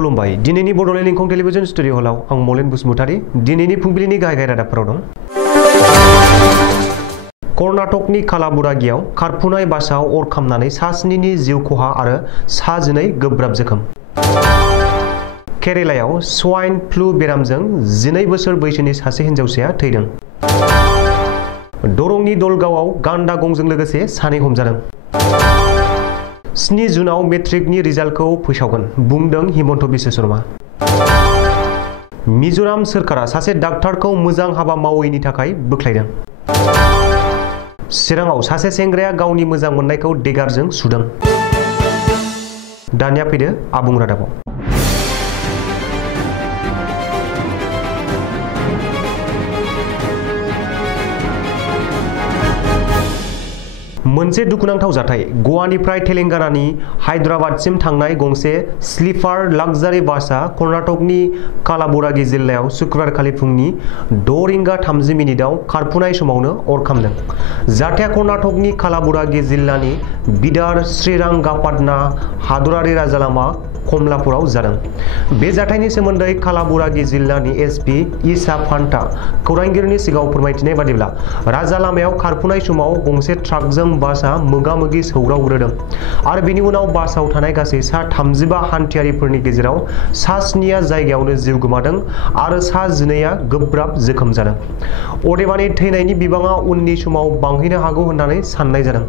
खुलुमबाय दिनैनि Bodoland इंखं television studio हलाव आं मलेन बसुमतारी दिनैनि फुंबिलिनि गाहाय रादाबफोराव दं। कर्नाटकनि कालाबुरागियाव खारफुनाय बासआव अर खामनानै सा 7नि जिउ खहा आरो सा 12 गोब्राब जोखोम। केरेलायाव स्वाइन फ्लु बेरामजों 12 बोसोर बैसोनि सासे हिनजावसाया थैदों। दरंनि दलगावआव गान्दा गंजों लोगोसे सानै हमजादों। 7 जुनाव मेट्रिकनि रिजाल्टखौ फोसावगोन बुंदों हिमन्त बिश्व शर्मा। मिजोराम सोरखारा सासे डाक्टारखौ मोजां हाबा मावैनि थाखाय बोख्लायदों। चिराङाव सासे सेंग्राया गावनि मोजां मोननायखौ देगारजों सुदों। दानिया फैदो आबुं रादाबाव। मोनसे दुखुनांथाव जाथाय गवानिफ्राय तेलेंगानानि हायद्राबादसिम थांनाय गंसे स्लिपार लाक्जारि बासआ कर्नाटकनि कालाबुरागि जिल्लायाव शुक्रबारखालि फुंनि 6 रिंगा 30 मिनिटआव खारफुनाय समावनो अर खामदों। जाथाया कर्नाटकनि कालाबुरागि जिल्लानि बिदार श्रीरंगापाटना हादरारि राजालामा कमलापुराव जादों। बे जाथायनि सोमोन्दै कालाबुरागि जिल्लानि एसपि इसा फान्टा खौरांगिरिनि सिगाङाव फोरमायथिनाय बादिब्ला राजालामायाव खारफुनाय समाव गंसे ट्राकजों बासआ मोगा-मोगि सौग्रावग्रोदों आरो बेनि उनाव बासआव थानाय गासै सा 35 हान्थियारिफोरनि गेजेराव सा 7 जायगायावनो जिउ गोमादों आरो सा 12 गोब्राब जोखोम जादों। अदेबानि थैनायनि बिबाङा उननि समाव बांहैनो हागौ होननानै साननाय जादों।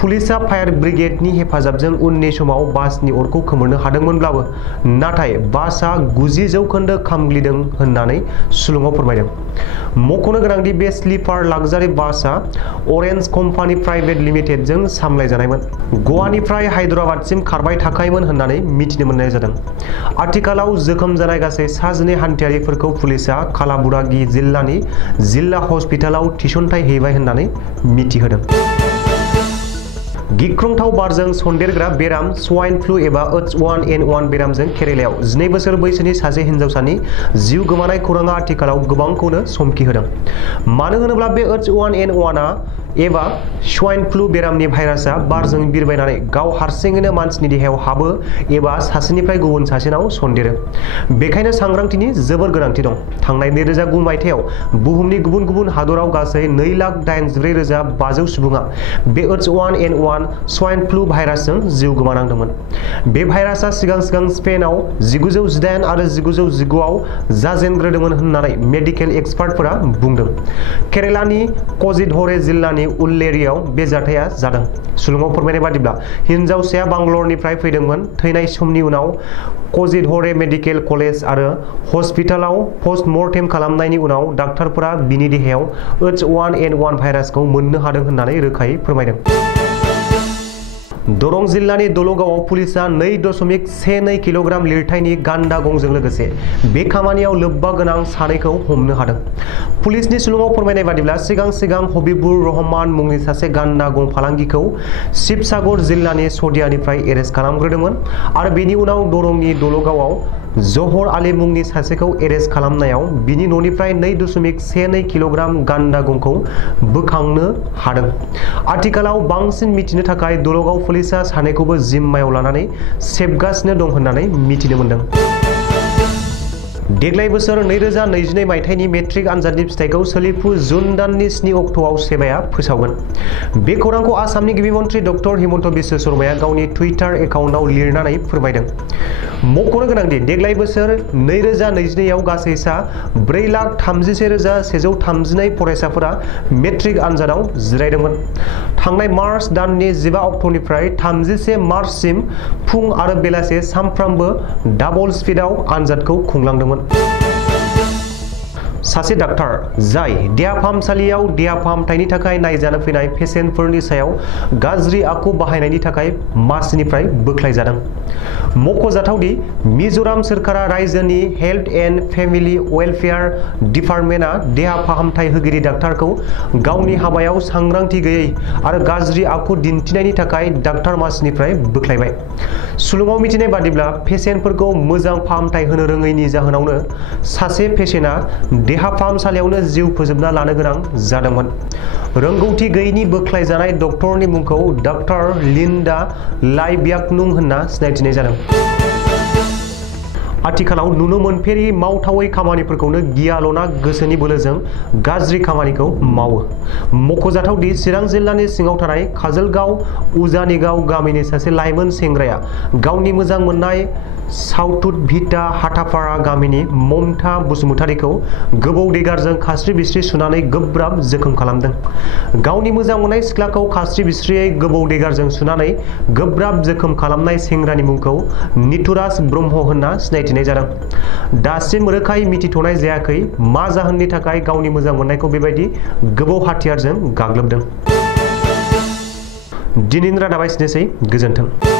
पुलिसआ फायार ब्रिगेडनि हेफाजाबजों उननि समाव बासनि अरखौ खोमोरनो हादोंमोनब्लाबो नाथाय बासआ 90% खामग्लिदों होननानै सुलुङाव फोरमायदों। मख'नो गोनांदि बे स्लिपार लाक्जारि बासआ अरेन्ज कम्पानि प्राइभेट लिमिटेडजों सामलायजानायमोन। गवानिफ्राय हायद्राबादसिम खारबाय थाखायोमोन होननानै मिथिनो मोननाय जादों। आथिखालाव जोखोम जानाय गासै सा 12 हान्थियारिफोरखौ पुलिसआ कालाबुरागि जिल्लानि जिल्ला हस्पिटालाव थिसनथाय हैबाय होननानै मिथिहोदों। गिख्रंथाव बारजों सन्देरग्रा बेराम स्वाइन फ्लु एबा H1N1 बेरामजों केरेलायाव 12 बोसोर बैसोनि सासे हिनजावसानि जिउ गोमानाय खौराङा आथिखालाव गोबांखौनो समखिहोदों। मानो होनोब्ला बे H1N1 एबा स्वाइन फ्लु बेरामनि भाइरासआ बारजों बिरबायनानै गाव हारसिङैनो मानसिनि देहायाव हाबो एबा सासेनिफ्राय गुबुन सासेनाव सन्देरो। बेखायनो सांग्रांथिनि जोबोर गोनांथि दं। थांनाय 2009 मायथाइयाव बुहुमनि गुबुन गुबुन हादराव गासै 2,84,500 सुबुङा बे H1N1 स्वाइन फ्लु भाइरासजों जिउ गोमानांदोंमोन। बे भाइरासआ सिगां स्पेनआव 1918 आरो 1919 आव जाजेनग्रोदोंमोन होननानै मेडिकेल एक्सपार्टफोरा बुंदों। केरेलानि कजिधरे जिल्लानि उल्लेरियाव बे जाथाया जादों। सुलुङाव फोरमायनाय बादिब्ला हिनजावसाया बांगलरनिफ्राय फैदोंमोन। थैनाय समनि उनाव कजिधरे मेडिकेल कलेज आरो हस्पिटालाव पस्टमर्टेम खालामनायनि उनाव डाक्टारफोरा बिनि देहायाव H1N1 भाइरासखौ मोननो हादों होननानै रोखायै फोरमायदों। दरं जिल्लानि दलगावआव पुलिसआ 2.12 किल'ग्राम लिरथायनि गान्दा गंजों लोगोसे बे खामानियाव लोब्बा गोनां सानैखौ हमनो हादों। पुलिसनि सुलुङाव फोरमायनाय बादिब्ला सिगां हबिबुर रहमान मुंनि सासे गान्दा गं फालांगिखौ शिबसागर जिल्लानि सदियानिफ्राय एरेस्ट खालामग्रोदोंमोन आरो बेनि उनाव दरंनि दलगावआव जहर आली मुंनि सासेखौ एरेस्ट खालामनायाव बिनि न'निफ्राय 2.12 किल'ग्राम गान्दा गंखौ बोखांनो हादों। आथिखालाव बांसिन मिथिनो थाखाय दलगाव पुलिसआ सानैखौबो जिम्मायाव लानानै सेबगासिनो दं होननानै मिथिनो मोनदों। देग्लाय बोसोर 2022 मायथाइनि मेट्रिक आनजादनि फिथाइखौ सोलिफु जुन दाननि 7 अक्ट'आव सेबाया फोसावगोन। बे खौरांखौ आसामनि गिबि मन्थ्रि डक्टर हिमन्त बिश्व शर्माया गावनि टुइटार एकाउन्टआव लिरनानै फोरमायदों। मख'नो गोनांदि देग्लाय बोसोर 2022 आव गासै सा 4,31,132 फरायसाफोरा मेट्रिक आनजादाव जिरायदोंमोन। थांनाय मार्च दाननि 15 अक्ट'निफ्राय 31 मार्चसिम फुं आरो बेलासे सानफ्रामबो डाबल स्पिडआव आनजादखौ खुंलांदोंमोन। सासे डाक्टार जाय देहा फाहामसालियाव देहा फाहामथायनि थाखाय नायजानो फैनाय पेसेन्टफोरनि सायाव गाज्रि आखु बाहायनायनि थाखाय मासिनिफ्राय बोख्लायजादों। मख'जाथावदि मिजोराम सोरखारा रायजोनि हेल्थ एन्ड फेमिलि वेलफेयार डिपार्टमेन्टआ देहा फाहामथाय होगिरि डाक्टारखौ गावनि हाबायाव सांग्रांथि गैयै आरो गाज्रि आखु दिन्थिनायनि थाखाय डाक्टार मासिनिफ्राय बोख्लायबाय। सुलुङाव मिथिनाय बादिब्ला पेसेन्टफोरखौ मोजां फाहामथाय होनो रोङैनि जाहोनावनो सासे पेसेन्टआ देहा फाहामसालियावनो जिउ फोजोबना लानो गोनां जादोंमोन। रोंगौथि गैयैनि बोख्लायजानाय डक्टरनि मुंखौ डक्टर लिन्डा लाइब्याकनुं होनना सिनायथिनाय जादों। आथिखालाव नुनो मोनफेरि मावथावै खामानिफोरखौनो गियाल'ना गोसोनि बोलोजों गाज्रि खामानिखौ मावो। मख'जाथाव दि चिरां जिल्लानि सिङाव थानाय काजलगाव उजानिगाव गामिनि सासे लाइमोन सेंग्राया गावनि मोजां मोननाय साउथुट भिटा हाथापारा गामिनि ममता बसुमतारीखौ गोबौ देगारजों खास्रि बिस्रि सुनानै गोब्राब जोखोम खालामदों। गावनि मोजां मोननाय सिख्लाखौ खास्रि बिस्रियै गोबौ देगारजों सुनानै गोब्राब जोखोम खालामनाय सेंग्रानि मुंखौ निथुराज ब्रह्म होनना सिनायथिनाय जादों। दासिम रोखायै मिथिथ'नाय जायाखै मा जाहोननि थाखाय गावनि मोजां मोननायखौ बेबायदि गोबौ हाथियारजों गाग्लोबदों। दिनैनि रादाबा एसेनोसै, गोजोन्थों।